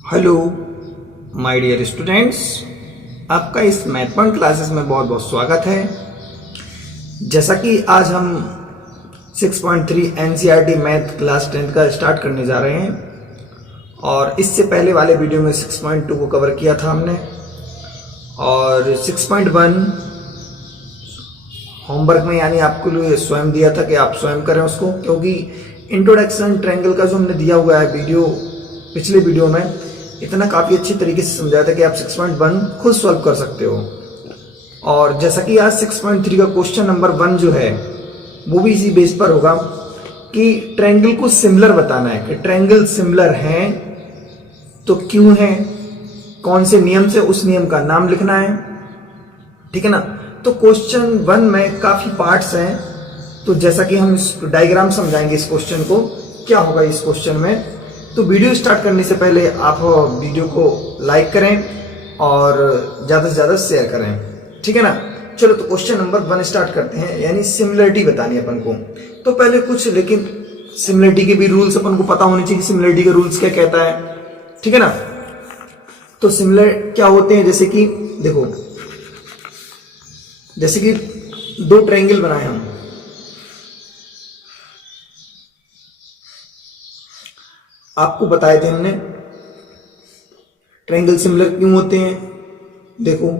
Hello my dear students, आपका इस math point classes में बहुत बहुत स्वागत है। जैसा कि आज हम 6.3 एनसीईआरटी मैथ क्लास 10 का स्टार्ट करने जा रहे हैं और इससे पहले वाले वीडियो में 6.2 को कवर किया था हमने और 6.1 होमवर्क में यानी आपको लिए स्वयं दिया था कि आप स्वयं करें उसको, क्योंकि इंट्रोडक्शन ट्रायंगल का जो हमने दिया हुआ है वीडियो पिछले वीडियो में इतना काफ़ी अच्छी तरीके से समझाया था कि आप 6.1 खुद सॉल्व कर सकते हो। और जैसा कि आज 6.3 का क्वेश्चन नंबर 1 जो है वो भी इसी बेस पर होगा कि ट्रायंगल को सिमिलर बताना है कि ट्रायंगल सिमिलर है तो क्यों है, कौन से नियम से, उस नियम का नाम लिखना है। ठीक है ना। तो क्वेश्चन 1 में काफ़ी पार्ट्स हैं, तो जैसा कि हम इस डायग्राम समझाएंगे इस क्वेश्चन को क्या होगा इस क्वेश्चन में। तो वीडियो स्टार्ट करने से पहले आप वीडियो को लाइक करें और ज़्यादा से ज़्यादा शेयर करें। ठीक है ना। चलो तो क्वेश्चन नंबर 1 स्टार्ट करते हैं, यानी सिमिलरिटी बतानी है अपन को। तो पहले कुछ लेकिन सिमिलरिटी के भी रूल्स अपन को पता होने चाहिए कि सिमिलरिटी के रूल्स क्या कहता है। ठीक है ना। तो सिमिलर क्या होते हैं, जैसे कि देखो, जैसे कि दो ट्रायंगल बनाए हम, आपको बताए थे हमने ट्रायंगल सिमिलर क्यों होते हैं। देखो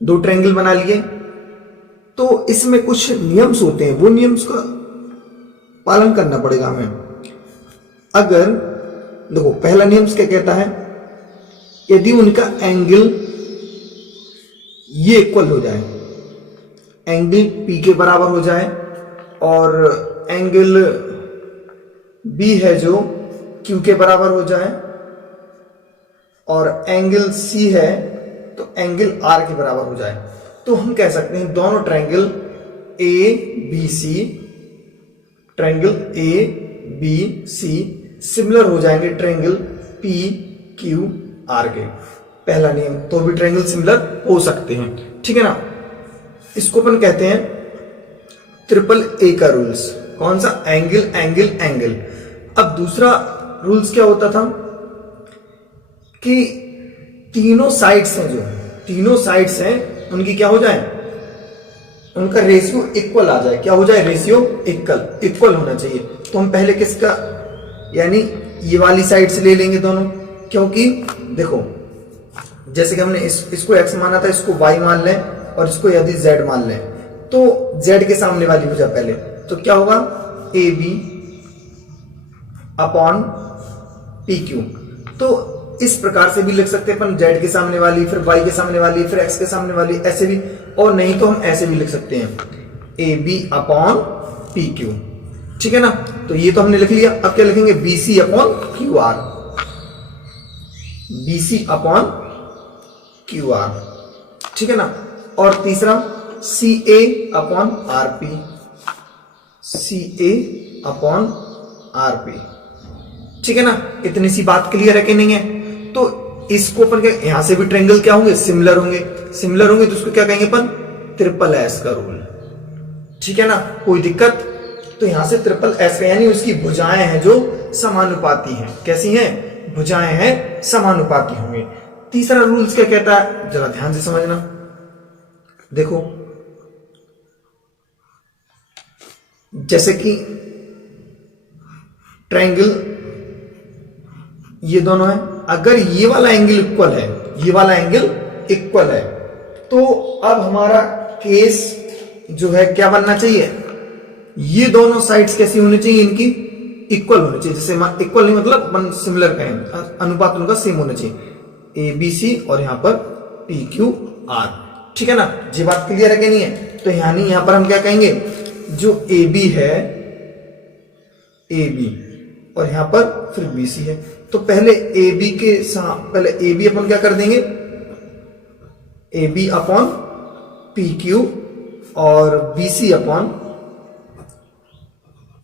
दो ट्रायंगल बना लिए तो इसमें कुछ नियम्स होते हैं, वो नियम्स का पालन करना पड़ेगा हमें। अगर देखो पहला नियम क्या कहता है, यदि उनका एंगल ये इक्वल हो जाए, एंगल पी के बराबर हो जाए और एंगल बी है जो क्यू के बराबर हो जाए और एंगल सी है तो एंगल आर के बराबर हो जाए, तो हम कह सकते हैं दोनों triangle A B C, triangle A B C similar हो जाएंगे ट्रायंगल पी क्यू आर के। पहला नियम, तो भी ट्रायंगल सिमिलर हो सकते हैं। ठीक है ना। इसको अपन कहते हैं ट्रिपल ए का रूल्स। कौन सा? Angle angle angle. अब दूसरा रूल्स क्या होता था कि तीनों साइड्स हैं, जो तीनों साइड्स हैं उनकी क्या हो जाए, उनका रेशियो इक्वल आ जाए। क्या हो जाए? रेशियो इक्वल होना चाहिए। तो हम पहले किसका, यानी ये वाली साइड से ले लेंगे दोनों, क्योंकि देखो जैसे कि हमने इसको x माना था, इसको y मान लें और इसको यदि z मान लें, तो z के सामने वाली भुजा पहले, तो क्या होगा A B upon P Q. तो इस प्रकार से भी लिख सकते हैं अपन, z के सामने वाली, फिर y के सामने वाली, फिर x के सामने वाली, ऐसे भी। और नहीं तो हम ऐसे भी लिख सकते हैं A B upon P Q. ठीक है ना। तो ये तो हमने लिख लिया। अब क्या लिखेंगे? B C upon Q R, B C upon Q R. ठीक है ना। और तीसरा C A upon R P, C A upon R P. ठीक है ना। इतनी सी बात क्लियर है कि नहीं है? तो इसको अपन यहां से भी ट्रायंगल क्या होंगे? सिमिलर होंगे। सिमिलर होंगे तो उसको क्या कहेंगे अपन? ट्रिपल एस का रूल। ठीक है ना। कोई दिक्कत? तो यहां से ट्रिपल एस का, यानी उसकी भुजाएं हैं जो समानुपाती हैं। कैसी हैं? भुजाएं हैं समानुपाती होंगे। तीसरा रूल्स क्या कहता है, जरा ध्यान से समझना। देखो जैसे कि ट्रायंगल ये दोनों है, अगर ये वाला एंगल इक्वल है, ये वाला एंगल इक्वल है, तो अब हमारा केस जो है क्या बनना चाहिए, ये दोनों साइड्स कैसी होनी चाहिए, इनकी इक्वल होनी चाहिए। जैसे इक्वल नहीं मतलब अपन सिमिलर कहें, अनुपात उनका सेम होना चाहिए, ए बी सी और यहां पर पी क्यू आर। ठीक है ना। ये बात क्लियर है कि नहीं है? तो यानी यहां पर हम क्या कहेंगे, जो ए बी है, ए बी और यहां पर फिर बी सी है, तो पहले ए बी के साथ, पहले ए बी अपन क्या कर देंगे, A B upon P Q और B C upon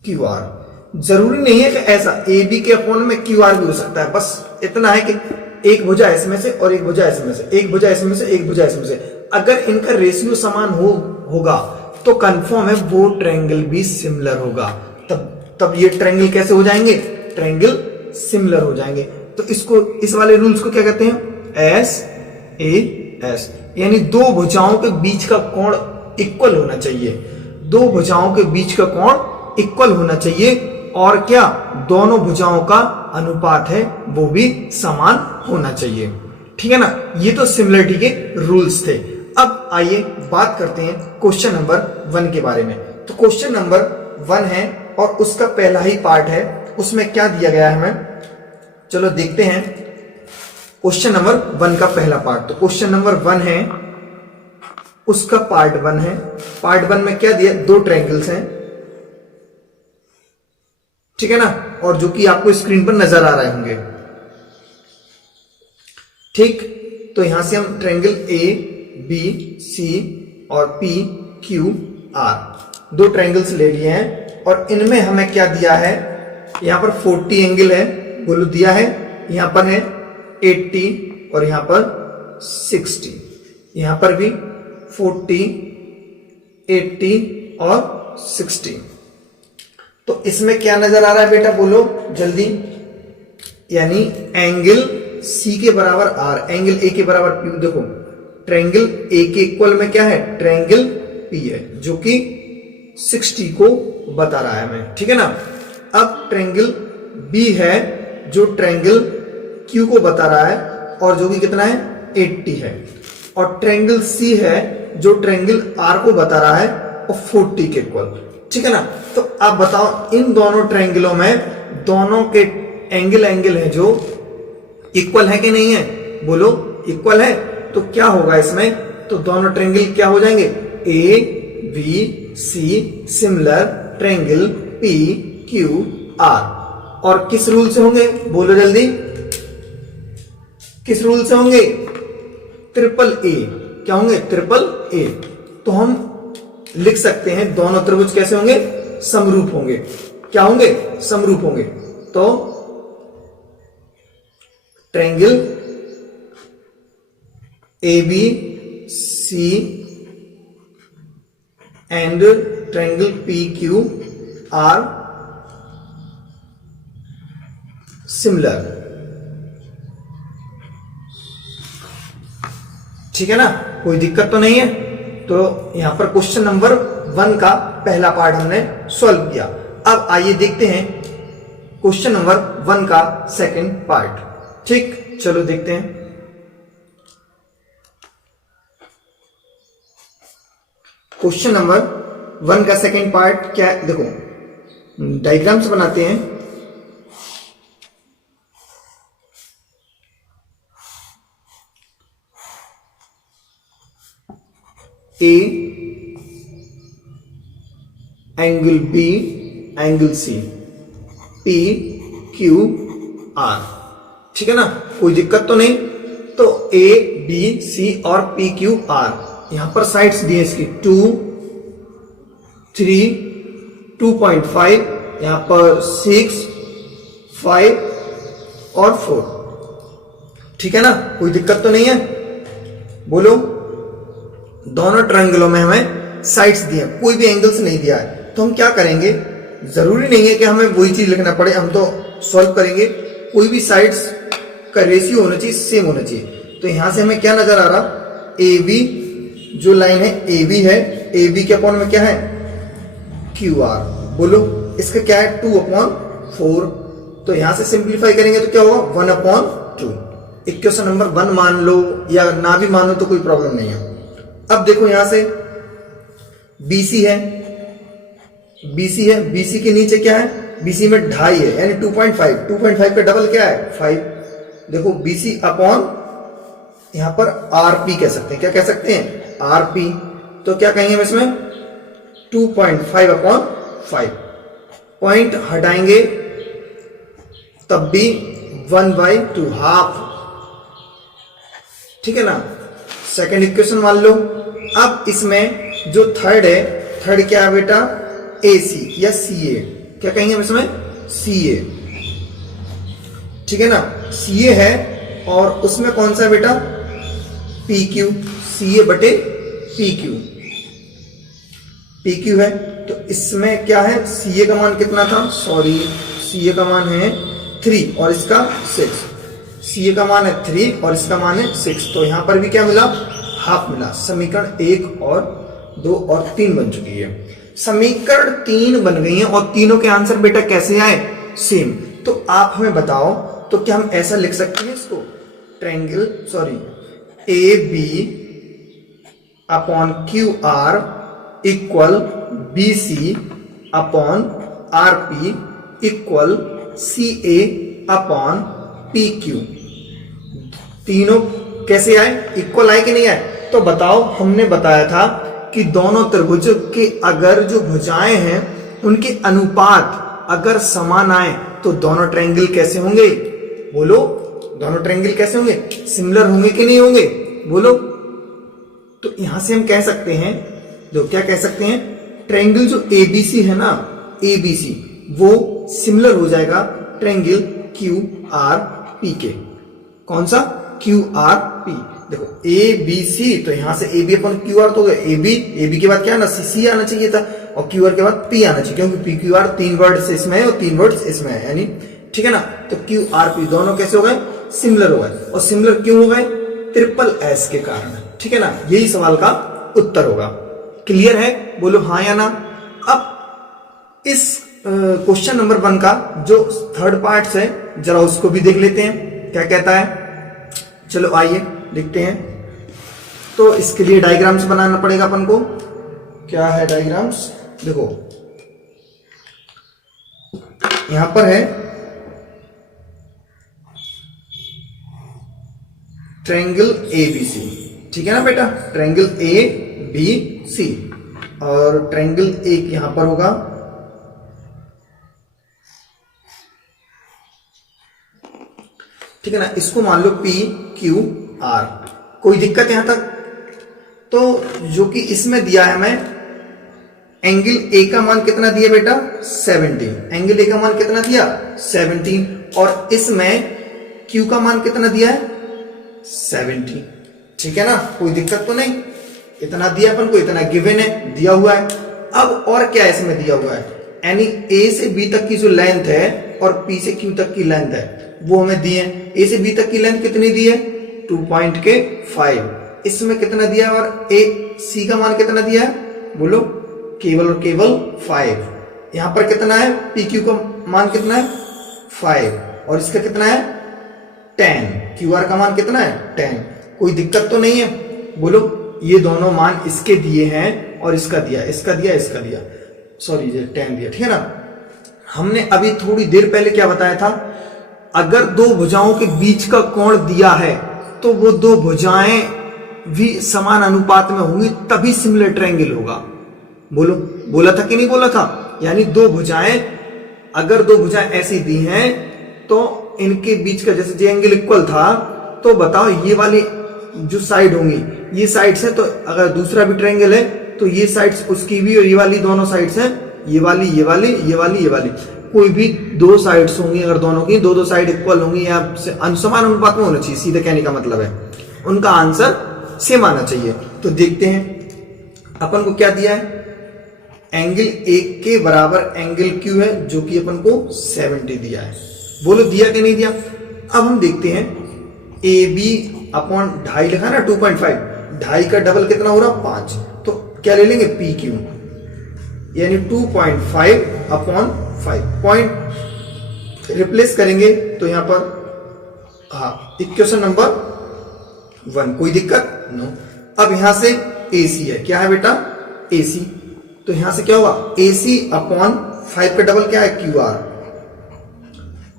Q R. जरूरी नहीं है कि ऐसा ए बी के अपॉन में क्यू आर भी हो सकता है, बस इतना है कि एक भुजा इसमें से और एक भुजा इसमें से, एक भुजा इसमें से, एक भुजा इसमें से। अगर इनका रेशियो समान होगा तो कंफर्म है वो ट्रायंगल भी सिमिलर होगा। तब ये ट्रायंगल कैसे हो जाएंगे? ट्रायंगल सिमिलर हो जाएंगे। तो इसको, इस वाले रूल्स को क्या कहते हैं? एस ए एस, यानी दो भुजाओं के बीच का कोण इक्वल होना चाहिए। दो भुजाओं के बीच का कोण इक्वल होना चाहिए, और क्या, दोनों भुजाओं का अनुपात है वो भी समान होना चाहिए। ठीक है ना, ये तो सिमिलरिटी के रूल्स थे। अब आइए बात करते हैं क्वेश्चन नंबर 1 के बारे में। तो क्वेश्चन नंबर 1 है और उसका पहला ही पार्ट है, उसमें क्या दिया गया है हमें, चलो देखते हैं। क्वेश्चन नंबर 1 का पहला पार्ट, तो क्वेश्चन नंबर 1 है, उसका पार्ट 1 है। पार्ट 1 में क्या दिया? दो ट्रायंगल्स हैं, ठीक है ना, और जो कि आपको स्क्रीन पर नजर आ रहे होंगे। ठीक, तो यहां से हम ट्रायंगल ए बी सी और पी क्यू आर, दो ट्रायंगल्स ले लिए हैं, और इनमें हमें क्या दिया है? यहां पर 40 एंगल है, बोलो दिया है, यहां पर है 80 और यहां पर 60, यहां पर भी 40, 80 और 60। तो इसमें क्या नजर आ रहा है बेटा, बोलो जल्दी। यानी एंगल सी के बराबर आर, एंगल ए के बराबर पी। देखो ट्रायंगल ए के इक्वल में क्या है? ट्रायंगल पी है, जो कि 60 को बता रहा है हमें, ठीक है ना। अब ट्रायंगल बी है जो ट्रायंगल क्यू को बता रहा है, और जो कि कितना है? 80 है। और ट्रायंगल सी है जो ट्रायंगल आर को बता रहा है, और 40 के इक्वल, ठीक है ना। तो आप बताओ, इन दोनों ट्रायंगलों में दोनों के एंगल है जो इक्वल है कि नहीं है? बोलो इक्वल है, तो क्या होगा इसमें? तो दोनों ट्रायंगल क्या हो जाएंगे? A B C similar triangle P Q R. और किस रूल से होंगे? बोलो जल्दी, किस रूल से होंगे? Triple A. क्या होंगे? Triple A. तो हम लिख सकते हैं दोनों त्रिभुज कैसे होंगे? समरूप होंगे। क्या होंगे? समरूप होंगे। तो triangle A B C and triangle P Q R similar, ठीक है ना, कोई दिक्कत तो नहीं है। तो यहां पर क्वेश्चन नंबर 1 का पहला पार्ट हमने सॉल्व किया। अब आइए देखते हैं क्वेश्चन नंबर 1 का सेकंड पार्ट। ठीक, चलो देखते हैं। क्वेश्चन नंबर 1 का सेकंड पार्ट क्या है? देखो डायग्राम्स बनाते हैं। A angle B angle C P Q R, ठीक है ना, कोई दिक्कत तो नहीं। तो ए बी सी और पी क्यू आर, यहां पर साइड्स दिए इसकी 2, 3, 2.5, यहां पर 6, 5 और 4, ठीक है ना, कोई दिक्कत तो नहीं है। बोलो, दोनों ट्रायंगलों में हमें साइड्स दिए, कोई भी एंगल्स नहीं दिया है। तो हम क्या करेंगे? जरूरी नहीं है कि हमें वही चीज लिखना पड़े, हम तो सॉल्व करेंगे। कोई भी साइड्स का रेशियो होना चाहिए, सेम होना चाहिए। तो यहां से हमें क्या नजर आ रहा? ए बी, जो लाइन है ए बी है, ए बी के अपॉन में क्या है? Q R. बोलो इसका क्या है? 2/4। तो यहां से सिंप्लीफाई करेंगे तो क्या होगा? 1/2। इक्वेशन नंबर 1 मान लो या ना भी मानो तो कोई प्रॉब्लम नहीं है। अब देखो यहां से BC है, BC है, BC के नीचे क्या है? BC में 2.5 है, यानी 2.5, 2.5 का डबल क्या है? 5। देखो BC अपॉन यहां पर RP कह सकते हैं। क्या कह सकते हैं? RP। तो क्या कहेंगे हम इसमें? 2.5/5। पॉइंट हटाएंगे तब भी 1/2, हाफ, ठीक है ना। सेकंड इक्वेशन मान लो। अब इसमें जो थर्ड है, थर्ड क्या है बेटा? AC या CA। क्या कहेंगे हम इसमें? CA, ठीक है ना, CA है। और उसमें कौन सा है बेटा? PQ, CA बटे PQ, PQ है। तो इसमें क्या है? CA का मान कितना था? सॉरी, CA का मान है 3 और इसका 6। सी ए का मान है 3 और इसका मान है 6, तो यहां पर भी क्या मिला, हाफ मिला। समीकरण 1 और 2 और 3 बन चुकी है। समीकरण 3 बन गई है और तीनों के आंसर बेटा कैसे आए, सेम। तो आप हमें बताओ, तो क्या हम ऐसा लिख सकते हैं इसको, triangle A B upon Q R equal B C upon R P equal C A upon P Q. तीनों कैसे आए, इक्वल आए कि नहीं आए? तो बताओ, हमने बताया था कि दोनों त्रिभुज के अगर जो भुजाएं हैं उनके अनुपात अगर समान आए तो दोनों ट्रायंगल कैसे होंगे, बोलो, दोनों ट्रायंगल कैसे होंगे, सिमिलर होंगे कि नहीं होंगे, बोलो। तो यहां से हम कह सकते हैं, जो क्या कह सकते हैं, ट्रायंगल जो एबीसी है ना, एबीसी वो सिमिलर हो जाएगा ट्रायंगल क्यू आर पी के। कौन सा, क्यू आर पी। देखो ए बी सी, तो यहां से A B upon Q R, तो ए बी के बाद क्या आना, सी आना चाहिए था, और क्यू आर के बाद पी आना चाहिए, क्योंकि पी क्यू आर 3 वर्ड्स इसमें है और 3 वर्ड्स इसमें है, यानी ठीक है ना। तो क्यू आर पी दोनों कैसे हो गए, सिमिलर हो गए। और सिमिलर क्यों हो गए, ट्रिपल एस के कारण, ठीक है ना। यही सवाल का उत्तर होगा। क्लियर है, बोलो हाँ या ना। अब इस क्वेश्चन नंबर 1 का जो थर्ड पार्ट है जरा उसको भी देख लेते हैं, क्या कहता है। चलो आइए देखते हैं। तो इसके लिए डायग्राम्स बनाना पड़ेगा अपन को। क्या है डायग्राम्स, देखो यहां पर है ट्रायंगल ए बी सी, ठीक है ना बेटा, ट्रायंगल ए बी सी, और ट्रायंगल एक यहां पर होगा, ठीक है ना। इसको मान लो पी क्यू आर, कोई दिक्कत यहां तक? तो जो कि इसमें दिया है हमें, एंगल ए का मान कितना दिया बेटा, 17, एंगल ए का मान कितना दिया, 17, और इसमें क्यू का मान कितना दिया है, 70, ठीक है ना। कोई दिक्कत तो नहीं, इतना दिया अपन को, इतना गिवन है, दिया हुआ है। अब और क्या इसमें दिया हुआ है, यानी ए से बी तक की जो लेंथ है और पी से क्यू तक की लेंथ है वो हमें दी है। ए से बी तक की लेंथ कितनी दी है, 2.5, इसमें कितना दिया है, और ए सी का मान कितना दिया है, बोलो, केवल और केवल 5। यहां पर कितना है, पी क्यू का मान कितना है, 5, और इसका कितना है, 10, क्यू आर का मान कितना है, 10। कोई दिक्कत तो नहीं है, बोलो। ये दोनों मान इसके दिए हैं और इसका दिया, इसका दिया, इसका दिया, सॉरी ये 10 दिया, ठीक है ना। हमने अभी थोड़ी देर पहले क्या बताया था, अगर दो भुजाओं के बीच का कोण दिया है तो वो दो भुजाएं भी समान अनुपात में होंगी, तभी सिमिलर ट्रायंगल होगा। बोलो, बोला था कि नहीं बोला था? यानी दो भुजाएं, अगर दो भुजाएं ऐसी दी हैं तो इनके बीच का जैसे एंगल इक्वल था, तो बताओ ये वाली जो साइड होंगी, ये साइड्स है, तो अगर दूसरा भी ट्रायंगल है तो ये साइड्स उसकी भी, और ये वाली दोनों साइड्स हैं, ये वाली, ये वाली, ये वाली, ये वाली, कोई भी दो साइड्स होंगी, अगर दोनों की दो साइड इक्वल होंगी या समान अनुपात में होना चाहिए, सीधे कहने का मतलब है उनका आंसर सेम आना चाहिए। तो देखते हैं अपन को क्या दिया है, एंगल ए के बराबर एंगल क्यू है जो कि अपन को 70 दिया है। बोलो दिया कि नहीं दिया? अब हम देखते हैं, ए बी अपॉन 2.5 लिखा ना, 2.5, 2.5 का डबल कितना हो रहा, 5, तो क्या ले लेंगे, पी क्यू, यानी 2.5 अपॉन 5, पॉइंट रिप्लेस करेंगे तो यहां पर हाँ, इक्वेशन नंबर 1, कोई दिक्कत नो। अब यहां से AC है, क्या है बेटा, AC, तो यहां से क्या होगा, AC अपॉन 5 का डबल क्या है, QR,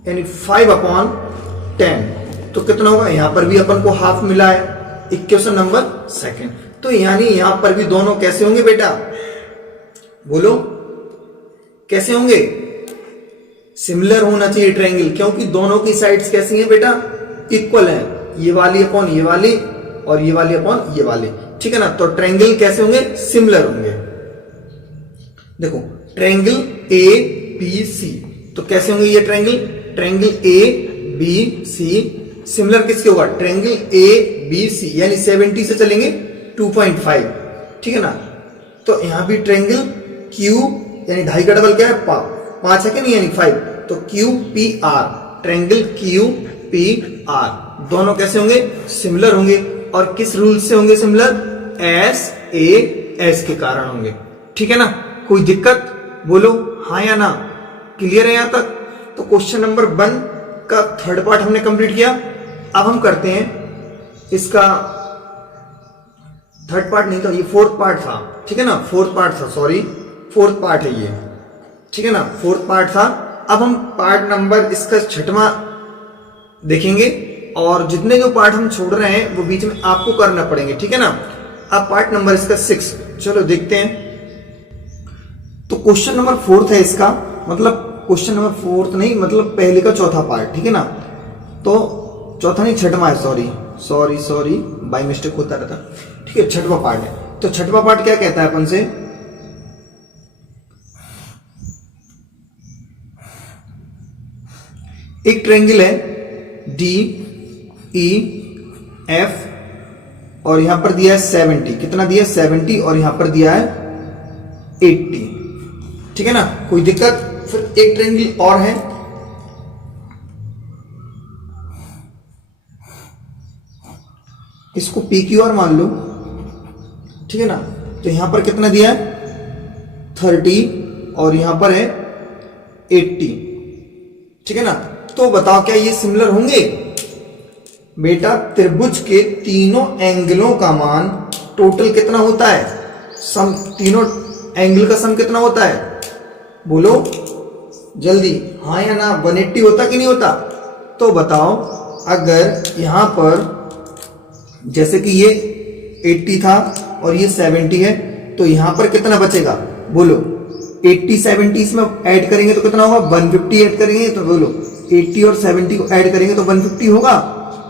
यानी 5 अपॉन 10, तो कितना होगा, यहां पर भी अपन को हाफ मिला है, इक्वेशन नंबर 2। तो यानी यहां पर भी दोनों कैसे होंगे बेटा, बोलो कैसे होंगे, सिमिलर होना चाहिए ट्रायंगल, क्योंकि दोनों की साइड्स कैसी हैं बेटा, इक्वल हैं, ये वाली अपॉन ये वाली और ये वाली अपॉन ये वाली, ठीक है ना। तो ट्रायंगल कैसे होंगे, सिमिलर होंगे। देखो ट्रायंगल ए बी सी, तो कैसे होंगे ये triangle, triangle A B C similar किसके होगा, ट्रायंगल ए बी सी, यानी 70 से चलेंगे 2.5, ठीक है ना। तो यहां भी ट्रायंगल क्यू, यानी 2.5 का डबल क्या है, 5 है कि नहीं, यानी 5, तो Q P R, triangle Q P R, दोनों कैसे होंगे? सिमिलर होंगे। और किस रूल से होंगे सिमिलर? एस ए एस के कारण होंगे। ठीक है ना? कोई दिक्कत? बोलो हाँ या ना। क्लियर है यहां तक? तो क्वेश्चन नंबर 1 का थर्ड पार्ट हमने कंप्लीट किया। अब हम करते हैं इसका थर्ड पार्ट नहीं था, ये फोर्थ पार्ट था। ठीक है ना? फोर्थ पार्ट था, सॉरी फोर्थ पार्ट है ये। ठीक है ना? फोर्थ पार्ट था। अब हम पार्ट नंबर इसका 6वां देखेंगे और जितने जो पार्ट हम छोड़ रहे हैं वो बीच में आपको करना पड़ेंगे। ठीक है ना? अब पार्ट नंबर इसका 6, चलो देखते हैं। तो क्वेश्चन नंबर 4 है इसका, मतलब क्वेश्चन नंबर 4 नहीं, मतलब पहले का चौथा पार्ट। ठीक है ना? तो चौथा नहीं 6वां है, सॉरी बाय मिस्टेक होता रहता। ठीक है, 6वां पार्ट है। तो 6वां पार्ट क्या कहता है अपन से? एक ट्रायंगल है डी ई एफ और यहां पर दिया है 70। कितना दिया है? 70। और यहां पर दिया है 80। ठीक है ना? कोई दिक्कत? फिर एक ट्रायंगल और है, इसको पी क्यू आर मान लो। ठीक है ना? तो यहां पर कितना दिया है? 30 और यहां पर है 80। ठीक है ना? तो बताओ क्या ये सिमिलर होंगे? बेटा त्रिभुज के तीनों एंगलों का मान टोटल कितना होता है? सम, तीनों एंगल का सम कितना होता है? बोलो जल्दी, हाँ या ना। 180 होता कि नहीं होता? तो बताओ, अगर यहां पर जैसे कि ये 80 था और ये 70 है, तो यहां पर कितना बचेगा? बोलो 80 70 इसमें ऐड करेंगे तो कितना होगा? 150 ऐड करेंगे तो बोलो 80 और 70 को ऐड करेंगे तो 150 होगा।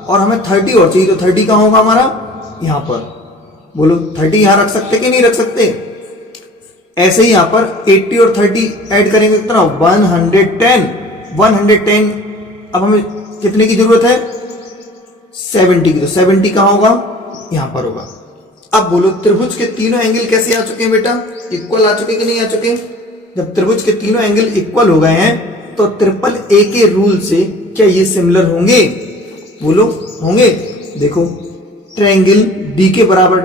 और हमें 30 और चाहिए, तो 30 कहां होगा हमारा? यहां पर। बोलो 30 यहां रख सकते कि नहीं रख सकते? ऐसे ही यहां पर 80 और 30 ऐड करेंगे तो कितना? 110। अब हमें कितने की जरूरत है? 70 की। तो 70 कहां होगा? यहां पर होगा। अब बोलो त्रिभुज के तीनों एंगल कैसे आ चुके हैं बेटा? इक्वल आ चुके कि नहीं आ चुके? जब त्रिभुज के तीनों एंगल इक्वल हो गए हैं तो ट्रिपल ए के रूल से क्या ये सिमिलर होंगे? बोलो होंगे। देखो ट्रायंगल डी के बराबर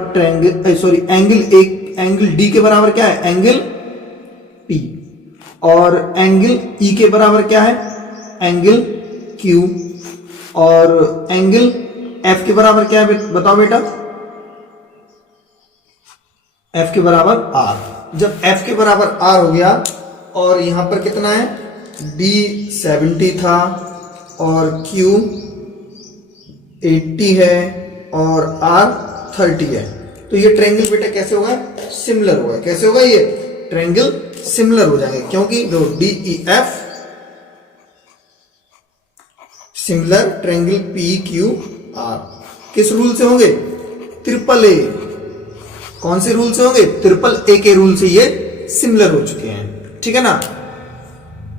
एंगल डी के बराबर क्या है? Angle P. और एंगल ई के बराबर क्या है? Angle Q. और एंगल एफ के बराबर क्या है? बताओ बेटा। एफ के बराबर आर। जब एफ के बराबर आर हो गया और यहां पर कितना है? डी 70 था और क्यू 80 है और आर 30 है, तो ये ट्रायंगल बेटा कैसे होगा? सिमिलर होगा। कैसे होगा? ये ट्रायंगल सिमिलर हो जाएंगे, क्योंकि जो D E F similar triangle P Q are किस रूल से होंगे? Triple A. कौन से रूल से होंगे? ट्रिपल ए के रूल से ये सिमिलर हो चुके हैं। ठीक है ना?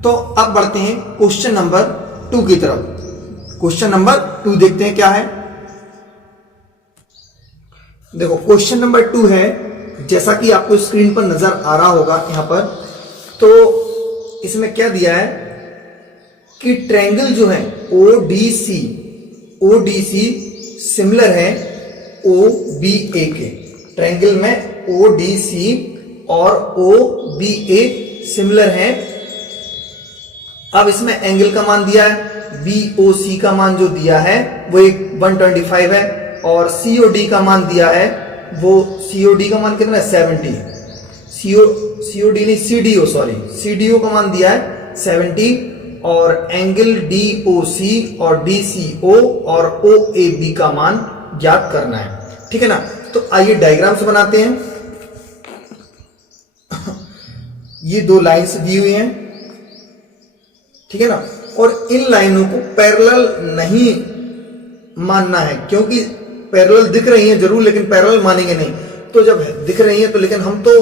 तो अब बढ़ते हैं क्वेश्चन नंबर 2 की तरफ। क्वेश्चन नंबर 2 देखते हैं क्या है। देखो क्वेश्चन नंबर 2 है, जैसा कि आपको स्क्रीन पर नजर आ रहा होगा यहां पर, तो इसमें क्या दिया है कि ट्रायंगल जो है ओडीसी सिमिलर है ओबीए के। ट्रायंगल में ओडीसी और ओबीए सिमिलर है। अब इसमें एंगल का मान दिया है, बीओसी का मान जो दिया है वो 125 है और सीओडी का मान दिया है, वो सीओडी का मान कितना है? 70। सीओडी नहीं, सीडीओ का मान दिया है 70। और एंगल डीओसी और डीसीओ और ओएबी का मान ज्ञात करना है। ठीक है ना? तो आइए डायग्राम से बनाते हैं। ये 2 लाइन्स दी हुई हैं। ठीक है ना? और इन लाइनों को पैरेलल नहीं मानना है, क्योंकि पैरेलल दिख रही हैं जरूर लेकिन पैरेलल मानेंगे नहीं। तो जब दिख रही हैं तो लेकिन हम तो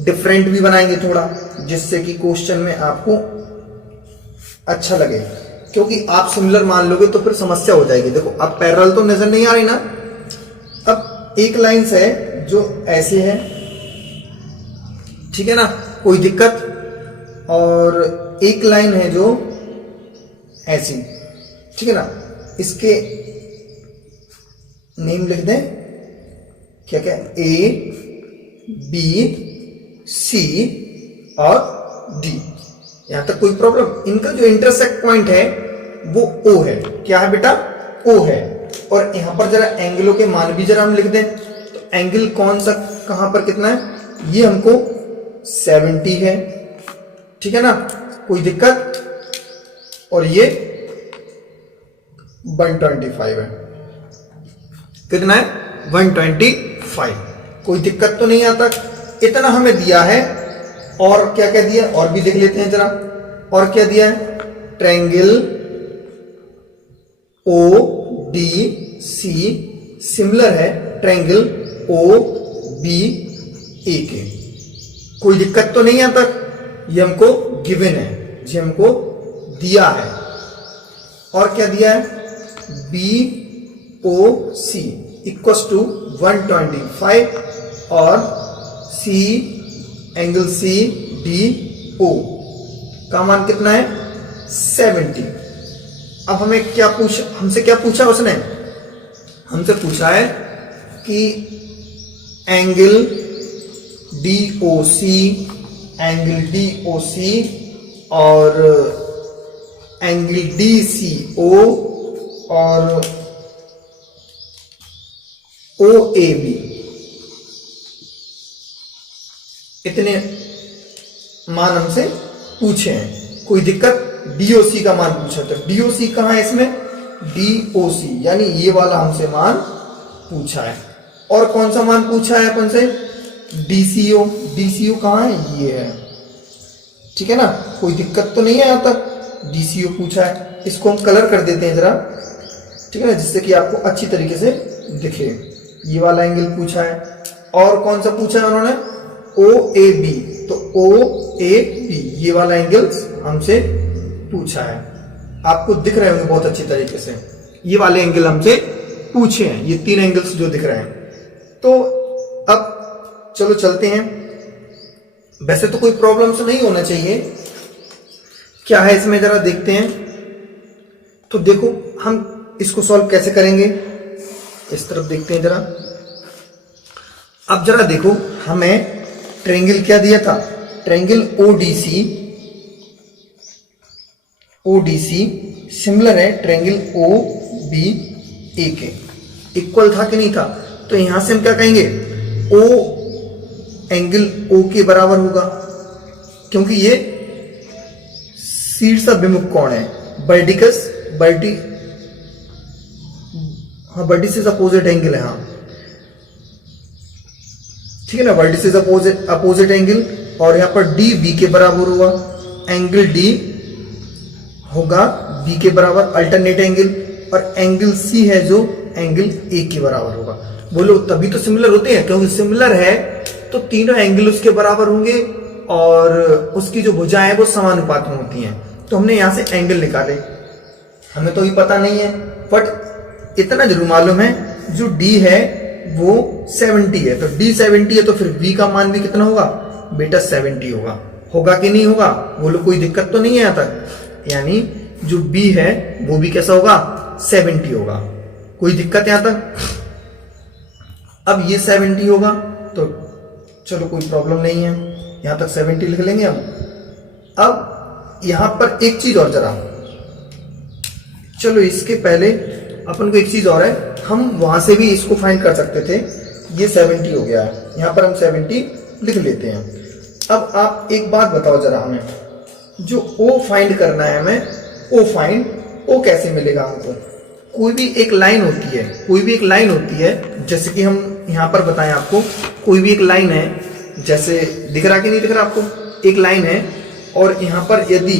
डिफरेंट भी बनाएंगे थोड़ा, जिससे कि क्वेश्चन में आपको अच्छा लगे, क्योंकि आप सिमिलर मान लोगे तो फिर समस्या हो जाएगी। देखो अब पैरेलल तो नजर नहीं आ रही ना। अब एक लाइन है जो ऐसे है, ठीक है ना, कोई दिक्कत। और एक लाइन है जो ऐसी, ठीक है ना। इसके नेम लिख दें, क्या क्या, ए बी सी और डी। यहां तक कोई प्रॉब्लम? इनका जो इंटरसेक्ट पॉइंट है वो ओ है। क्या है बेटा? ओ है। और यहां पर जरा एंगलों के मान भी जरा हम लिख दें, तो एंगल कौन सा कहां पर कितना है, ये हमको 70 है, ठीक है ना, कोई दिक्कत? और ये 125 है। कितना है? 125। कोई दिक्कत तो नहीं आता? इतना हमें दिया है। और क्या क्या दिया, और भी देख लेते हैं जरा। और क्या दिया है? Triangle O D C similar है ट्रायंगल ओ बी ए के। कोई दिक्कत तो नहीं आता? ये हमको गिवन है, ये हमको दिया है। और क्या दिया है? B O C equals to 125 और C angle C D O का मान कितना है? 70। अब हमें क्या हमसे क्या पूछा उसने? हमसे पूछा है कि एंगल डी ओ सी और एंगल डी सी ओ और ओ ए बी, इतने मान हमसे पूछे हैं। कोई दिक्कत? डीओसी का मान पूछा, तो डीओसी कहां है इसमें? डीओसी यानी ये वाला हमसे मान पूछा है। और कौन सा मान पूछा है अपन से? डीसीओ। डीसीओ कहां है? ये है, ठीक है ना। कोई दिक्कत तो नहीं है यहां तक? डीसीओ पूछा है। इसको हम कलर कर देते हैं जरा, ठीक है ना, जिससे कि आपको अच्छी तरीके से दिखे। ये वाला एंगल पूछा है। और कौन सा पूछा है उन्होंने? ओ ए बी, तो ओ ए बी ये वाला एंगल हमसे पूछा है। आपको दिख रहे होंगे बहुत अच्छी तरीके से, ये वाले एंगल हमसे पूछे हैं, ये 3 एंगल्स जो दिख रहे हैं। तो अब चलो चलते हैं। वैसे तो कोई प्रॉब्लम नहीं होना चाहिए। क्या है इसमें जरा देखते हैं। तो देखो हम इसको सॉल्व कैसे करेंगे, इस तरफ देखते हैं जरा। अब जरा देखो, हमें ट्रायंगल क्या दिया था? ट्रायंगल ओडीसी सिमिलर है ट्रायंगल ओ बी ए के। इक्वल था कि नहीं था? तो यहां से हम क्या कहेंगे? ओ एंगल ओ के बराबर होगा, क्योंकि ये शीर्ष अभिमुख कोण है। वर्टिसिस अपोजिट एंगल है, हाँ ठीक है ना, वर्टिसिस अपोजिट एंगल। और यहां पर डी बी के बराबर हुआ, एंगल डी होगा बी के बराबर अल्टरनेट एंगल, और एंगल सी है जो एंगल ए के बराबर होगा। बोलो तभी तो सिमिलर होते हैं, क्योंकि सिमिलर है तो तीनों एंगल उसके बराबर होंगे और उसकी जो भुजाएं हैं वो समानुपात में होती हैं। तो हमने यहां से एंगल निकाले। हमें तो ये पता नहीं है, बट इतना जरूर मालूम है जो डी है वो 70 है, तो डी 70 है, तो फिर v का मान भी कितना होगा बेटा? 70 होगा। होगा कि नहीं होगा? बोलो कोई दिक्कत तो नहीं है यहां तक? यानी जो b है वो भी कैसा होगा? 70 होगा। कोई दिक्कत यहां तक? अब ये 70 होगा तो चलो कोई प्रॉब्लम नहीं है, यहां तक 70 लिख लेंगे हम। अब यहां पर एक चीज और जरा, चलो इसके पहले अपन को एक चीज और है, हम वहां से भी इसको फाइंड कर सकते थे। ये 70 हो गया है, यहां पर हम 70 लिख लेते हैं। अब आप एक बात बताओ जरा, हमें जो O फाइंड करना है, हमें O कैसे मिलेगा हमको? कोई भी एक लाइन होती है, जैसे कि हम यहां पर बताएं आपको, कोई भी एक लाइन है, जैसे दिख रहा कि नहीं दिख रहा आपको? एक लाइन है और यहां पर यदि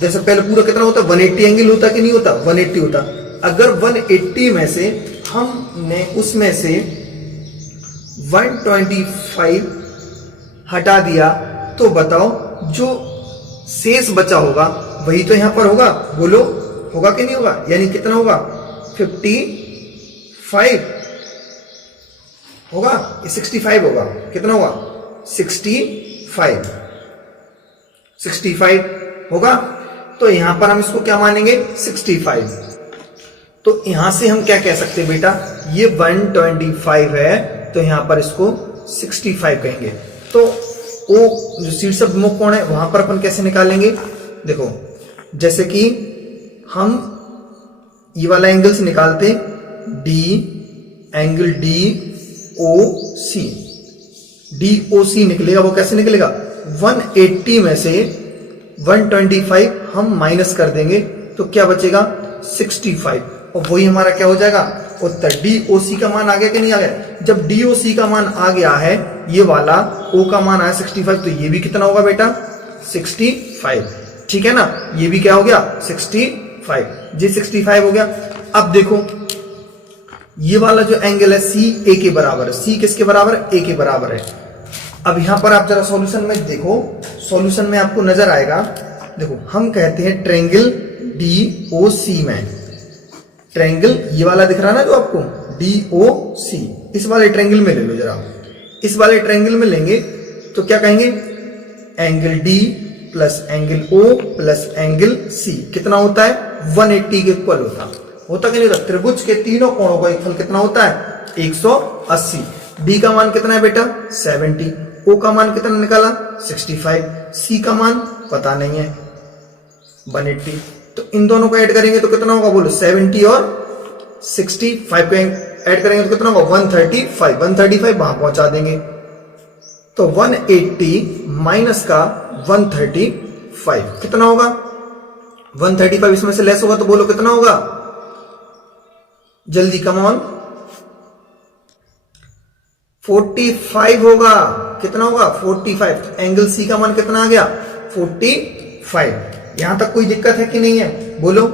जैसे पहले पूरा कितना होता, 180 एंगल होता कि नहीं होता? 180 होता। अगर 180 में से हमने उसमें से 125 हटा दिया तो बताओ जो शेष बचा होगा वही तो यहां पर होगा। बोलो होगा कि नहीं होगा? यानी कितना होगा? 55 होगा, 65 होगा। कितना होगा? 65 होगा। तो यहां पर हम इसको क्या मानेंगे? 65। तो यहां से हम क्या कह सकते हैं बेटा, ये 125 है तो यहां पर इसको 65 कहेंगे। तो वो जो शीर्ष मुख कोण है वहां पर अपन कैसे निकालेंगे, देखो जैसे कि हम ये वाला एंगल से निकालते डी, एंगल डी ओ सी, डी ओ सी निकलेगा, वो कैसे निकलेगा, 180 में से 125 हम माइनस कर देंगे तो क्या बचेगा 65, और वही हमारा क्या हो जाएगा उत्तर। डीओसी का मान आ गया कि नहीं आ गया, जब डीओसी का मान आ गया है, ये वाला ओ का मान आया 65, तो ये भी कितना होगा बेटा 65, ठीक है ना, ये भी क्या हो गया 65, जी 65 हो गया। अब देखो ये वाला जो एंगल है सी ए के बराबर है, सी किसके बराबर है, ए के बराबर है। अब यहां पर आप जरा सॉल्यूशन में देखो, सॉल्यूशन में आपको नजर आएगा, देखो हम कहते हैं ट्रायंगल डीओसी में, ट्रायंगल ये वाला दिख रहा है ना जो आपको डीओसी, इस वाले ट्रायंगल में ले लो जरा, इस वाले ट्रायंगल में लेंगे तो क्या कहेंगे, angle D plus angle O plus angle C कितना होता है 180 के इक्वल होता कि नहीं होता। त्रिभुज के तीनों कोणों का फल कितना होता है 180। डी का मान कितना है बेटा 70, ओ का मान कितना निकाला 65, सी का मान पता नहीं है 180, तो इन दोनों को ऐड करेंगे तो कितना होगा बोलो 70 और 65 को ऐड करेंगे तो कितना होगा 135 वहां पहुंचा देंगे, तो 180 माइनस का 135 कितना होगा 135, इसमें से लेस होगा तो बोलो कितना होगा, जल्दी कम ऑन 45 होगा, कितना होगा 45, एंगल सी का मान कितना आ गया 45। यहां तक कोई दिक्कत है कि नहीं है बोलो,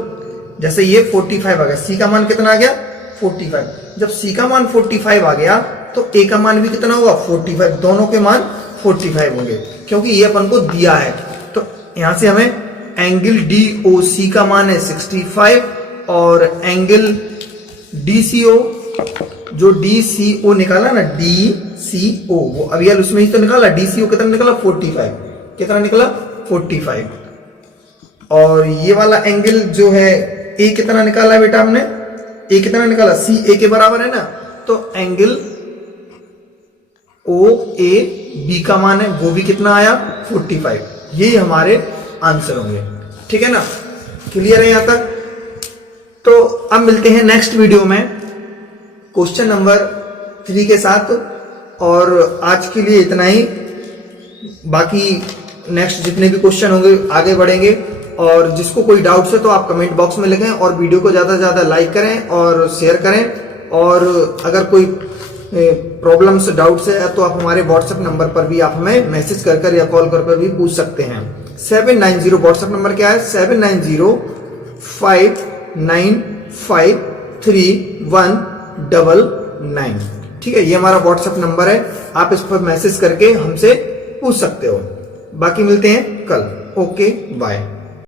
जैसे ये 45 आ गया, सी का मान कितना आ गया 45, जब सी का मान 45 आ गया तो ए का मान भी कितना होगा 45, दोनों के मान 45 होंगे क्योंकि ये अपन को दिया है। तो यहां से हमें एंगल डीओसी का मान है 65 और एंगल डीसीओ, जो डीसीओ निकाला ना डीसीओ, वो अभी उसमें ही तो निकाला, डीसीओ कितना निकला 45, कितना निकला 45, और ये वाला एंगल जो है ए कितना निकाला बेटा हमने, ए कितना निकाला सी ए के बराबर है ना, तो एंगल ओ ए बी का मान है वो भी कितना आया 45, यही हमारे आंसर होंगे, ठीक है ना, क्लियर है यहां तक। तो अब मिलते हैं नेक्स्ट वीडियो में क्वेश्चन नंबर 3 के साथ, और आज के लिए इतना ही, बाकी नेक्स्ट जितने भी क्वेश्चन होंगे आगे बढ़ेंगे, और जिसको कोई डाउट्स है तो आप कमेंट बॉक्स में लिखें, और वीडियो को ज्यादा से ज्यादा लाइक करें और शेयर करें, और अगर कोई प्रॉब्लम्स डाउट्स है तो आप हमारे व्हाट्सएप नंबर पर भी आप हमें मैसेज कर या कॉल कर भी पूछ सकते हैं। 790 व्हाट्सएप नंबर क्या है 79059539199, ठीक है, ये हमारा व्हाट्सएप नंबर है, आप इस पर मैसेज करके हमसे पूछ सकते हो। बाकी मिलते हैं कल, ओके बाय।